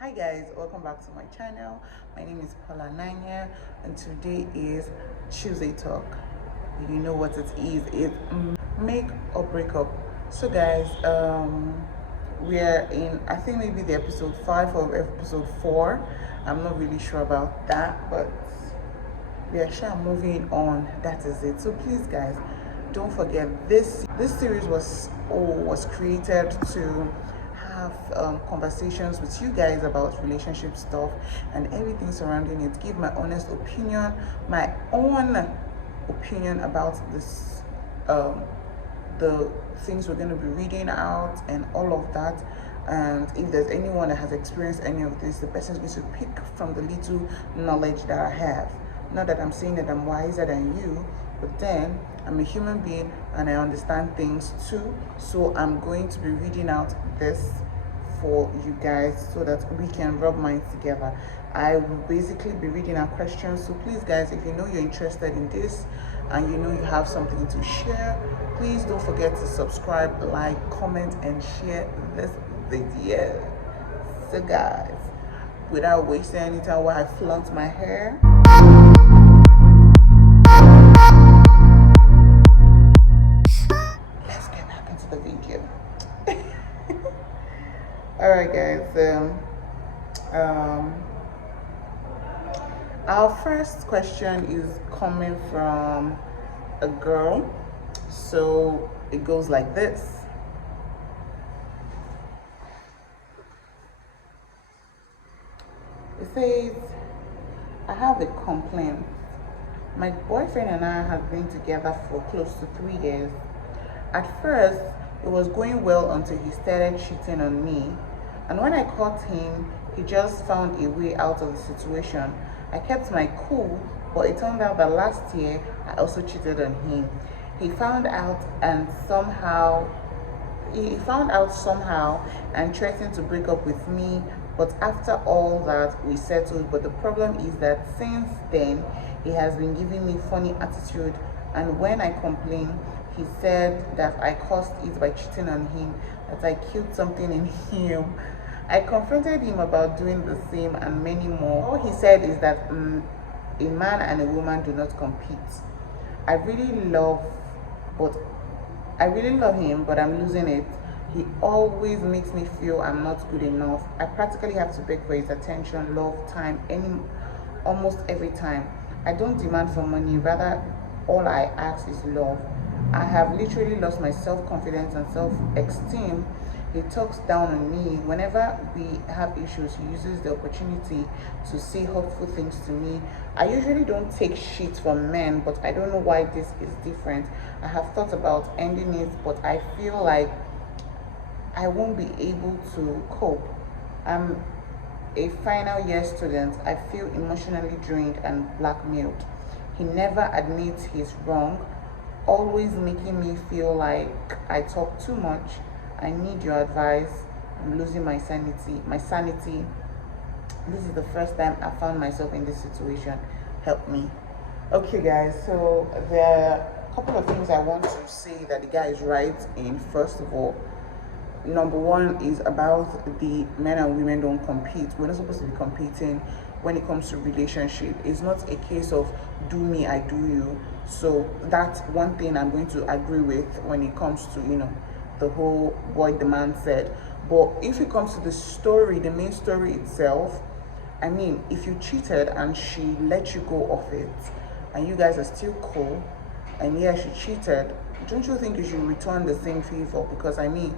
Hi guys, welcome back to my channel. My name is Paula Nanya and today is Tuesday Talk. You know what it is. It's make or break up. So guys, we are in, I think maybe the episode 5 or episode 4. I'm not really sure about that, but we are sure moving on. That is it. So please guys, don't forget this series was created to have conversations with you guys about relationship stuff and everything surrounding it. Give my honest opinion, my own opinion about this, the things we're going to be reading out and all of that. And if there's anyone that has experienced any of this, the person is going to pick from the little knowledge that I have. Not that I'm saying that I'm wiser than you, but then I'm a human being and I understand things too. So I'm going to be reading out this for you guys so that we can rub minds together. I will basically be reading out questions. So please guys, if you know you're interested in this and you know you have something to share, please don't forget to subscribe, like, comment, and share this video. So guys, without wasting any time while I flaunt my hair, let's get back into the video. All right guys, our first question is coming from a girl, so it goes like this. It says, I have a complaint. My boyfriend and I have been together for close to 3 years. At first, it was going well until he started cheating on me. And when I caught him, he just found a way out of the situation. I kept my cool, but it turned out that last year, I also cheated on him. He found out somehow and threatened to break up with me. But after all that, we settled. But the problem is that since then, he has been giving me funny attitude. And when I complained, he said that I caused it by cheating on him, that I killed something in him. I confronted him about doing the same and many more. All he said is that a man and a woman do not compete. I really love him, but I'm losing it. He always makes me feel I'm not good enough. I practically have to beg for his attention, love, time, almost every time. I don't demand for money, rather all I ask is love. I have literally lost my self-confidence and self-esteem. He talks down on me. Whenever we have issues, he uses the opportunity to say hurtful things to me. I usually don't take shit from men, but I don't know why this is different. I have thought about ending it, but I feel like I won't be able to cope. I'm a final year student. I feel emotionally drained and blackmailed. He never admits he's wrong, always making me feel like I talk too much. I need your advice. I'm losing my sanity. This is the first time I found myself in this situation. Help me. Okay guys, so there are a couple of things I want to say that the guy is right in. First of all, number one is about the men and women don't compete. We're not supposed to be competing when it comes to relationship. It's not a case of do me, I do you. So that's one thing I'm going to agree with when it comes to, the whole what the man said. But if it comes to the story, the main story itself, I mean, if you cheated and she let you go off it and you guys are still cool, and yeah, she cheated, don't you think you should return the same favor? Because I mean,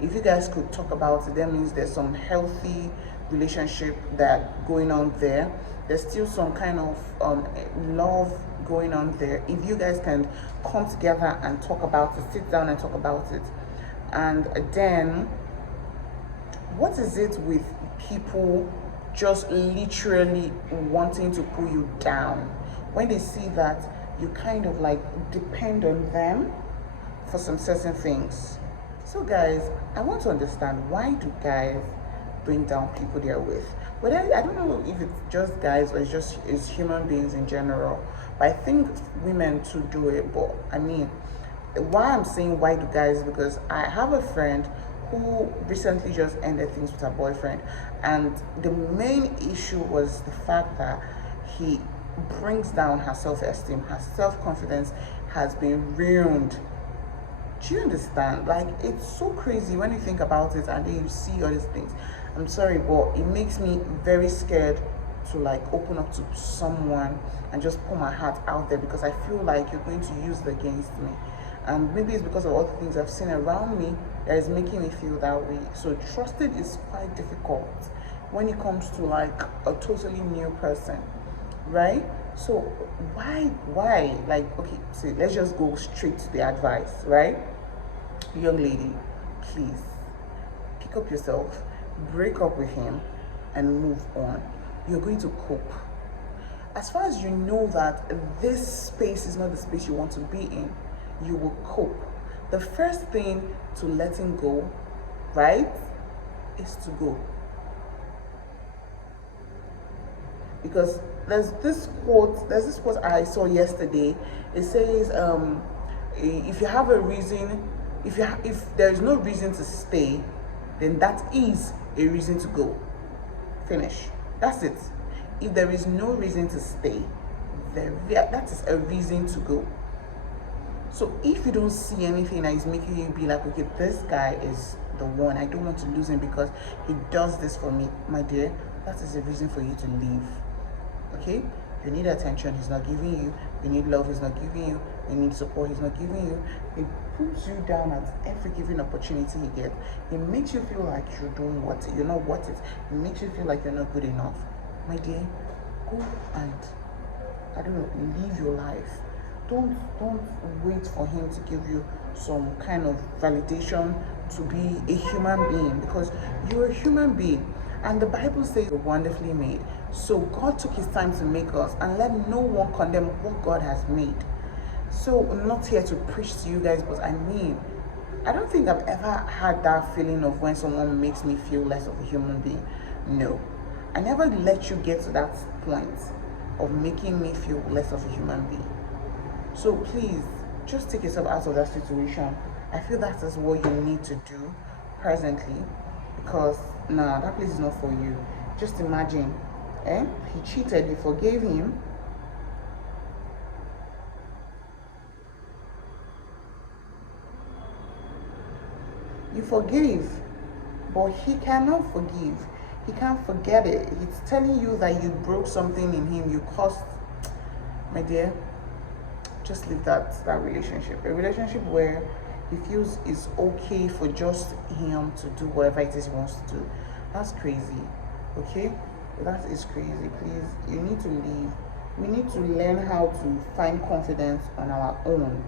if you guys could talk about it, that means there's some healthy relationship that going on there. There's still some kind of love going on there. If you guys can come together and talk about it, sit down and talk about it. And then, what is it with people just literally wanting to pull you down when they see that you kind of like depend on them for some certain things? So guys, I want to understand, why do guys bring down people they're with? But I don't know if it's just guys or it's human beings in general. But I think women too do it. But I mean, why I'm saying why do guys, because I have a friend who recently just ended things with her boyfriend, and the main issue was the fact that he brings down her self-esteem, her self-confidence has been ruined. Do you understand? Like, it's so crazy when you think about it and then you see all these things. I'm sorry, but it makes me very scared to like open up to someone and just put my heart out there, because I feel like you're going to use it against me. And maybe it's because of all the things I've seen around me that is making me feel that way. So trusting is quite difficult when it comes to like a totally new person, right? So why like, okay, so let's just go straight to the advice, right? Young lady, please pick up yourself, break up with him, and move on. You're going to cope. As far as you know that this space is not the space you want to be in, you will cope. The first thing to letting go, right, is to go. Because there's this quote I saw yesterday. It says, if you have a reason, if there is no reason to stay, then that is a reason to go. Finish. That's it. If there is no reason to stay, that is a reason to go. So if you don't see anything that is making you be like, okay, this guy is the one, I don't want to lose him because he does this for me, my dear, that is a reason for you to leave. Okay? You need attention, he's not giving you. You need love, he's not giving you. You need support, he's not giving you. He pulls you down at every given opportunity he gets. It makes you feel like you're not worth it. It makes you feel like you're not good enough. My dear, go and, I don't know, live your life. Don't wait for him to give you some kind of validation to be a human being, because you're a human being. And the Bible says you're wonderfully made. So God took his time to make us, and let no one condemn what God has made. So I'm not here to preach to you guys, but I mean, I don't think I've ever had that feeling of when someone makes me feel less of a human being. No. I never let you get to that point of making me feel less of a human being. So please, just take yourself out of that situation. I feel that is what you need to do presently, because nah, that place is not for you. Just imagine, he cheated, you forgave him. You forgave, but he cannot forgive. He can't forget it. He's telling you that you broke something in him, you caused. My dear, just leave that relationship. A relationship where he feels it's okay for just him to do whatever it is he wants to do. That's crazy, okay? That is crazy. Please, you need to leave. We need to learn how to find confidence on our own.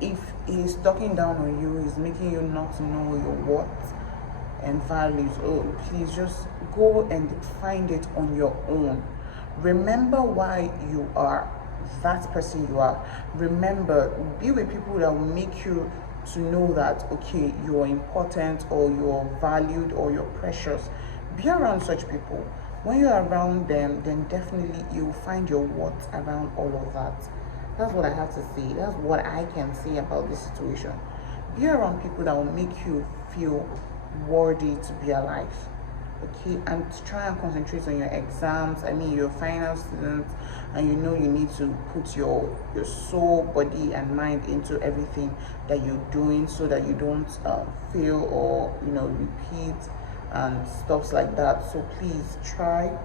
If he's talking down on you, he's making you not know your worth and values, oh, please just go and find it on your own. Remember why you are that person you are. Remember, be with people that will make you to know that, okay, you're important, or you're valued, or you're precious. Be around such people. When you're around them, then definitely you'll find your worth around all of that. That's what I have to say. That's what I can say about this situation. Be around people that will make you feel worthy to be alive. Okay, and try and concentrate on your exams. I mean, you're a final student, and you know you need to put your soul, body, and mind into everything that you're doing, so that you don't fail or repeat and stuff like that. So please try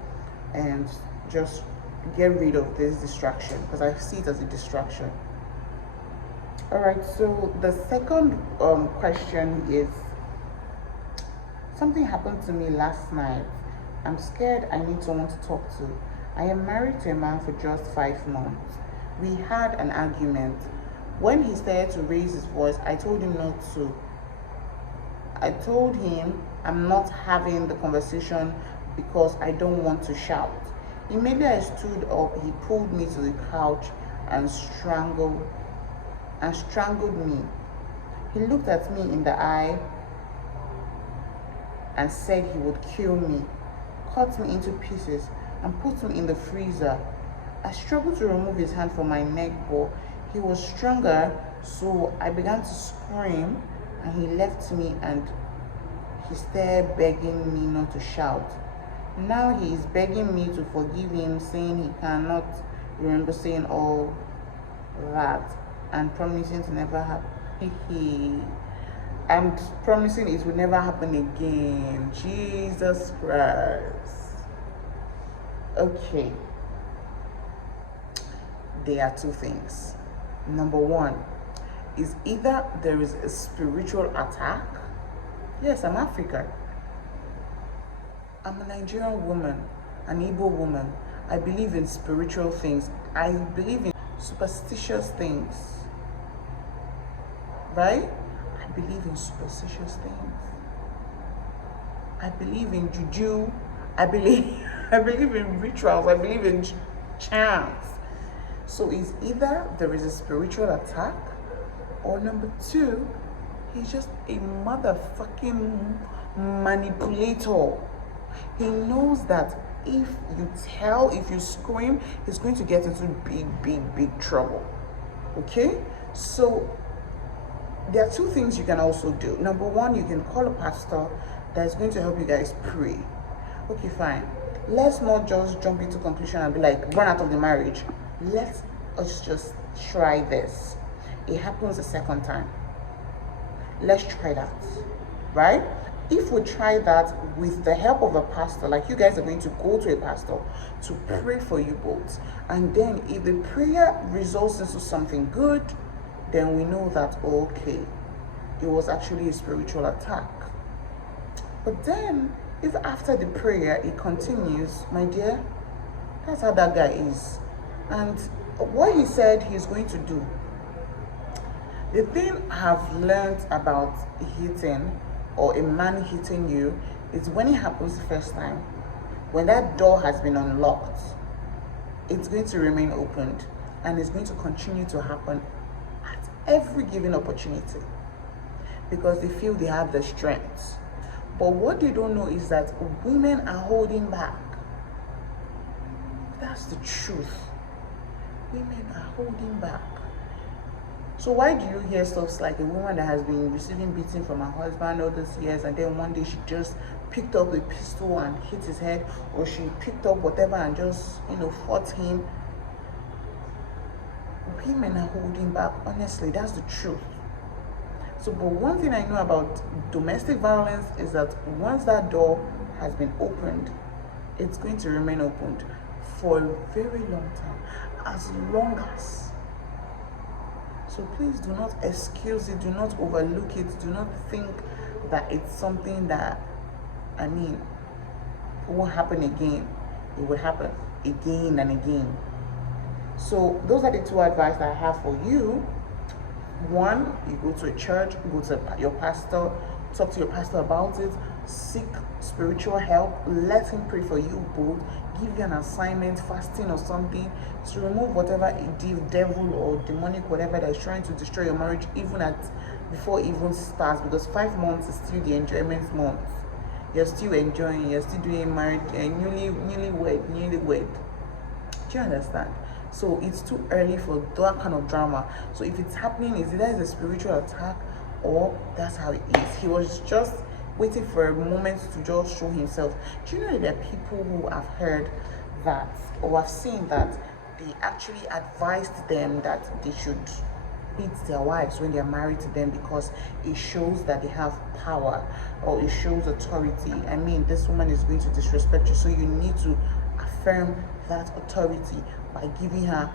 and just get rid of this distraction, because I see it as a distraction. All right, so the second question is, something happened to me last night. I'm scared. I need someone to talk to. I am married to a man for just 5 months. We had an argument. When he started to raise his voice, I told him not to. I told him I'm not having the conversation because I don't want to shout. Immediately I stood up, he pulled me to the couch and strangled me. He looked at me in the eye and said he would kill me, cut me into pieces, and put me in the freezer. I struggled to remove his hand from my neck, but he was stronger, so I began to scream. and he left me, and he started begging me not to shout. Now he is begging me to forgive him, saying he cannot remember saying all that and promising to never happen. I'm promising it will never happen again. Jesus Christ. Okay. There are two things. Number one is either there is a spiritual attack. Yes, I'm African. I'm a Nigerian woman, an Igbo woman. I believe in spiritual things. I believe in superstitious things. Right? I believe in superstitious things. I believe in juju. I believe in rituals. I believe in chants. So it's either there is a spiritual attack, or number two, he's just a motherfucking manipulator. He knows that if you scream, he's going to get into big trouble. Okay? So there are two things you can also do. Number one, you can call a pastor that is going to help you guys pray. Okay, fine. Let's not just jump into conclusion and be like, run out of the marriage. Let us just try this. It happens a second time. Let's try that, right? If we try that with the help of a pastor, like you guys are going to go to a pastor to pray for you both, and then if the prayer results into something good, then we know that, okay, it was actually a spiritual attack. But then, if after the prayer it continues, my dear, that's how that guy is. And what he said he's going to do. The thing I've learned about hitting, or a man hitting you, is when it happens the first time, when that door has been unlocked, it's going to remain opened, and it's going to continue to happen at every given opportunity, because they feel they have the strength. But what they don't know is that women are holding back. That's the truth. Women are holding back. So why do you hear stuff like a woman that has been receiving beating from her husband all these years, and then one day she just picked up a pistol and hit his head, or she picked up whatever and just, fought him? Women are holding back. Honestly, that's the truth. So, but one thing I know about domestic violence is that once that door has been opened, it's going to remain opened for a very long time, as long as. So please do not excuse it, do not overlook it, do not think that it's something that, it won't happen again. It will happen again and again. So those are the two advice that I have for you. One, you go to a church, go to your pastor, talk to your pastor about it, seek spiritual help, let him pray for you both, give you an assignment, fasting or something, to remove whatever devil or demonic whatever that is trying to destroy your marriage, even before it even starts, because 5 months is still the enjoyment month. You're still enjoying, you're still doing marriage, newlywed. Do you understand? So it's too early for that kind of drama. So if it's happening, is either it's a spiritual attack, or that's how it is. He was just waiting for a moment to just show himself. Do you know that there are people who have heard that, or have seen that they actually advised them that they should beat their wives when they're married to them, because it shows that they have power, or it shows authority. This woman is going to disrespect you, so you need to affirm that authority by giving her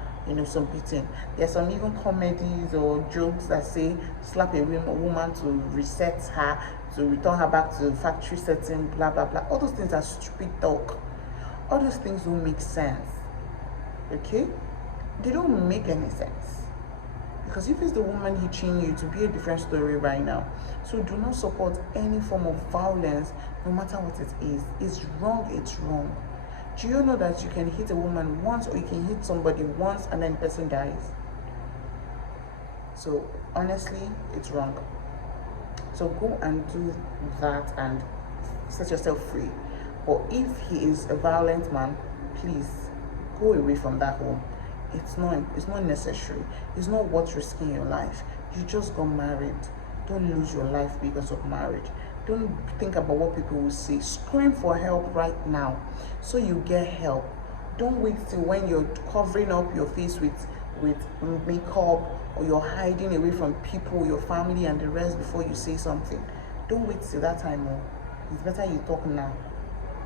some beating. There's some even comedies or jokes that say slap a woman to reset her, to return her back to factory setting, blah blah blah. All those things are stupid talk. All those things don't make sense. Okay? They don't make any sense. Because if it's the woman hitting you, to be a different story right now. So do not support any form of violence, no matter what it is. It's wrong, it's wrong. Do you know that you can hit a woman once, or you can hit somebody once and then the person dies? So honestly, it's wrong. So go and do that and set yourself free. But if he is a violent man, please go away from that home. It's not necessary. It's not worth risking your life. You just got married. Don't lose your life because of marriage. Don't think about what people will say. Scream for help right now so you get help. Don't wait till when you're covering up your face with makeup, or you're hiding away from people, your family and the rest, before you say something. Don't wait till that time. Oh. It's better you talk now.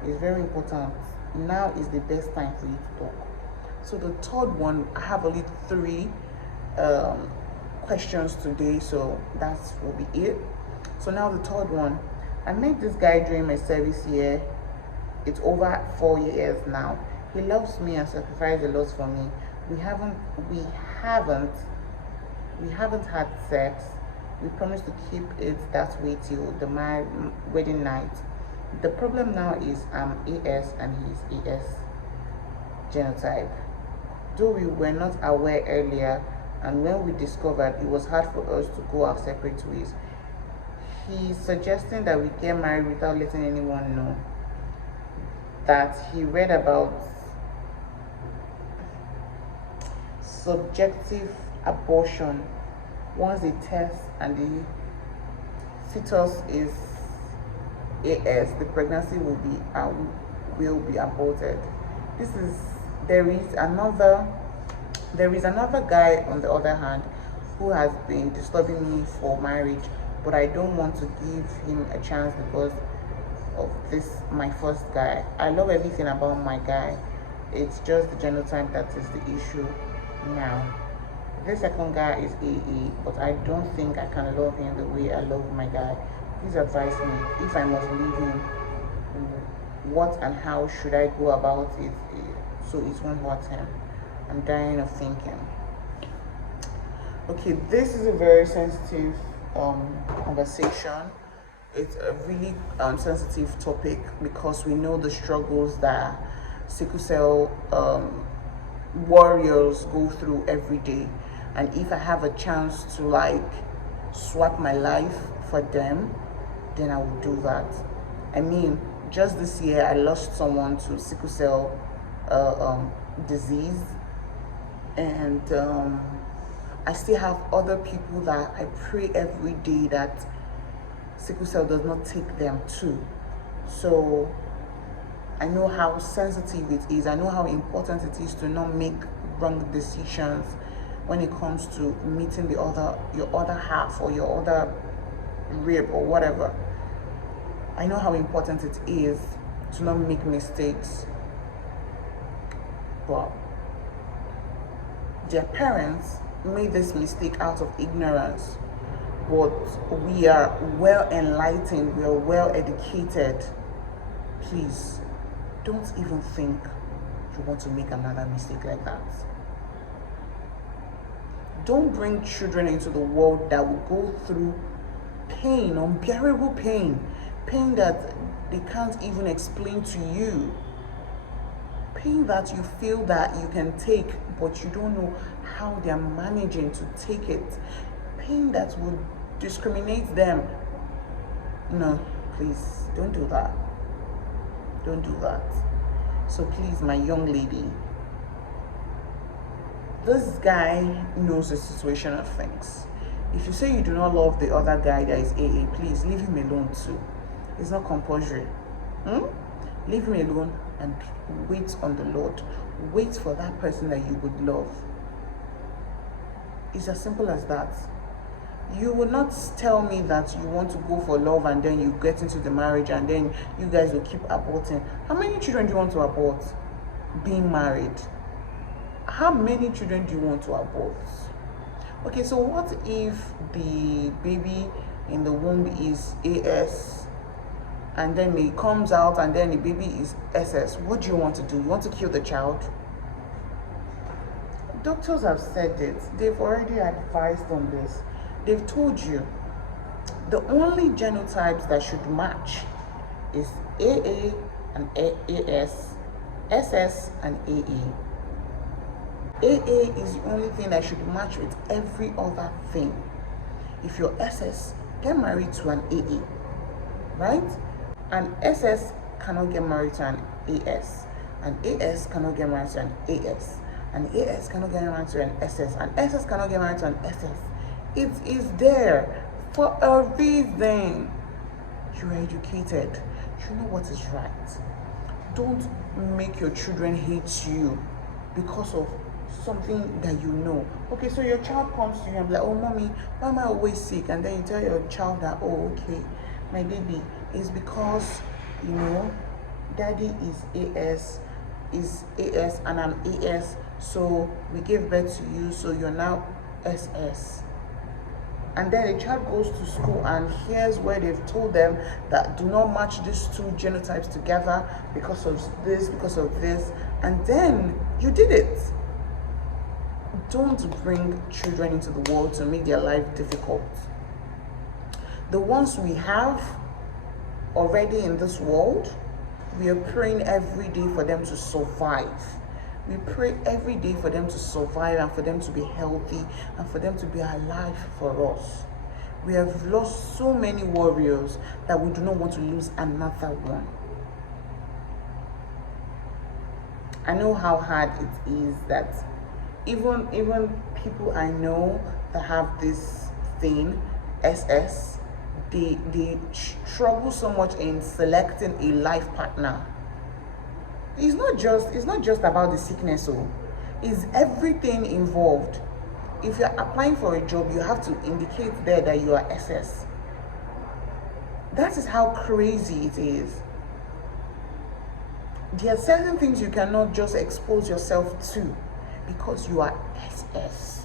It's very important. Now is the best time for you to talk. So the third one, I have only 3 questions today, so that will be it. So now the third one, I met this guy during my service year. It's over 4 years now. He loves me and sacrificed a lot for me. We haven't had sex. We promised to keep it that way till the wedding night. The problem now is I'm AS and he's AS genotype. Though we were not aware earlier, and when we discovered, it was hard for us to go our separate ways. He's suggesting that we get married without letting anyone know. That he read about subjective abortion. Once they test and the fetus is AS, the pregnancy will be aborted. There is another guy, on the other hand, who has been disturbing me for marriage, but I don't want to give him a chance because of this, my first guy. I love everything about my guy. It's just the genotype that is the issue now. This second guy is AA, but I don't think I can love him the way I love my guy. Please advise me if I must leave him. What and how should I go about it so it won't hurt him? I'm dying of thinking. Okay, this is a very sensitive conversation. It's a really sensitive topic because we know the struggles that sickle cell warriors go through every day. And if I have a chance to like swap my life for them, then I will do that. I mean, just this year I lost someone to sickle cell disease, and I still have other people that I pray every day that sickle cell does not take them too. So I know how sensitive it is. I know how important it is to not make wrong decisions when it comes to meeting your other half or your other rib or whatever. I know how important it is to not make mistakes. But their parents made this mistake out of ignorance. But we are well enlightened, we are well educated. Please, don't even think you want to make another mistake like that. Don't bring children into the world that will go through pain, unbearable pain, pain that they can't even explain to you, pain that you feel that you can take, but you don't know how they're managing to take it, pain that will discriminate them. No, please, don't do that. Don't do that. So please, my young lady, this guy knows the situation of things. If you say you do not love the other guy that is AA, please leave him alone too. It's not compulsory. Leave him alone and wait on the Lord. Wait for that person that you would love. It's as simple as that. You will not tell me that you want to go for love and then you get into the marriage and then you guys will keep aborting. How many children do you want to abort being married? How many children do you want to abort? Okay, so what if the baby in the womb is AS and then it comes out and then the baby is SS? What do you want to do? You want to kill the child? Doctors have said it. They've already advised on this. They've told you the only genotypes that should match is AA and AS, SS and AA. AA is the only thing that should match with every other thing. If you're SS, get married to an AA, right? An SS cannot get married to an AS. An AS cannot get married to an AS. An AS cannot get married to an SS. An SS cannot get married to an SS. It is there. for a reason. You're educated, you know what is right. Don't make your children hate you because of something that you know. Okay, so your child comes to you and be like, oh mommy, why am I always sick? And then you tell your child that, oh okay, my baby, is because you know daddy is AS and I'm AS, so we gave birth to you, so you're now SS. And then the child goes to school and hears where they've told them that do not match these two genotypes together because of this, and then you did it. Don't bring children into the world to make their life difficult. The ones we have already in this world, we are praying every day for them to survive. We pray every day for them to survive and for them to be healthy and for them to be alive for us. We have lost so many warriors that we do not want to lose another one. I know how hard it is that even people I know that have this thing, SS, they struggle so much in selecting a life partner. It's not just about the sickness, so it's everything involved. If you're applying for a job, you have to indicate there that you are SS. That is how crazy it is. There are certain things you cannot just expose yourself to because you are SS.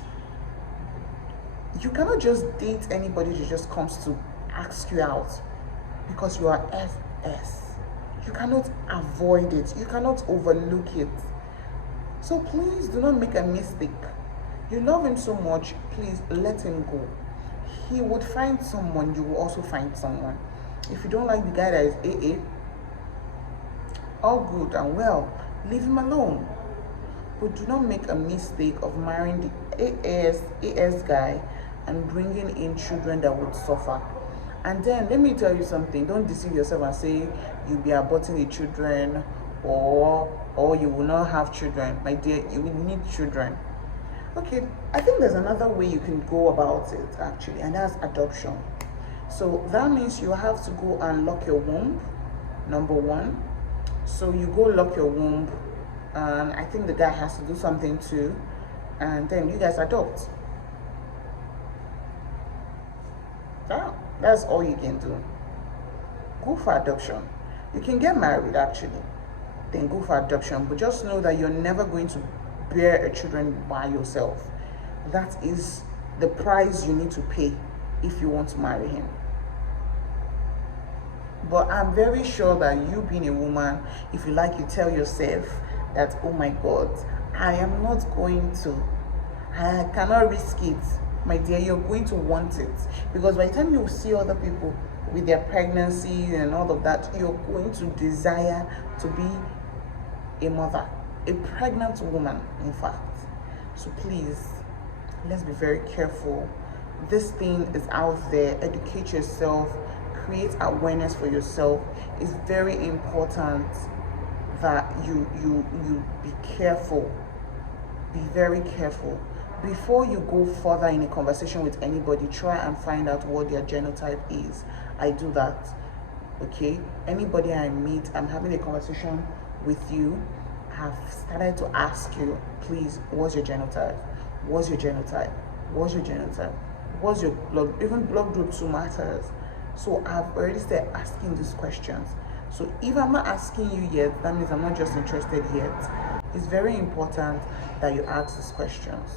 You cannot just date anybody who just comes to ask you out because you are SS. You cannot avoid it. You cannot overlook it. So please do not make a mistake. You love him so much, please let him go. He would find someone, you will also find someone. If you don't like the guy that is AA, all good and well, leave him alone. But do not make a mistake of marrying the AS guy and bringing in children that would suffer. And then let me tell you something, don't deceive yourself and say you'll be aborting the children or you will not have children. My dear, you will need children. Okay, I think there's another way you can go about it actually, and that's adoption. So that means you have to go and lock your womb, number one. So you go lock your womb, and I think the guy has to do something too, and then you guys adopt. That's all you can do. Go for adoption. You can get married actually, then go for adoption, but just know that you're never going to bear a children by yourself. That is the price you need to pay if you want to marry him. But I'm very sure that you being a woman, if you like, you tell yourself that, oh my God, I am not going to, I cannot risk it. My dear, you're going to want it, because by the time you see other people with their pregnancy and all of that, you're going to desire to be a mother, a pregnant woman, in fact. So please, let's be very careful. This thing is out there. Educate yourself, create awareness for yourself. It's very important that you be careful. Be very careful. Before you go further in a conversation with anybody, try and find out what their genotype is. I do that. Okay? Anybody I meet, I'm having a conversation with you, I've started to ask you, please, what's your genotype? What's your genotype? What's your genotype? What's your blood? Even blood group too matters. So I've already started asking these questions. So if I'm not asking you yet, that means I'm not just interested yet. It's very important that you ask these questions.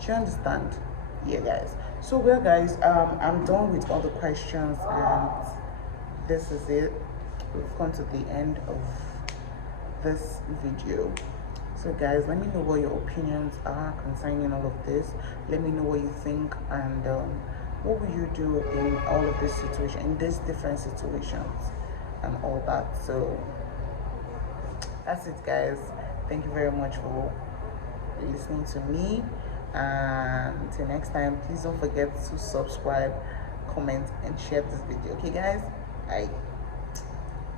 Do you understand? Yeah, guys. So well, guys, I'm done with all the questions, and this is it. We've come to the end of this video. So guys, let me know what your opinions are concerning all of this. Let me know what you think, and what will you do in all of this situation, in these different situations and all that. So that's it, guys. Thank you very much for listening to me, and until next time, please don't forget to subscribe, comment, and share this video. Okay guys, bye.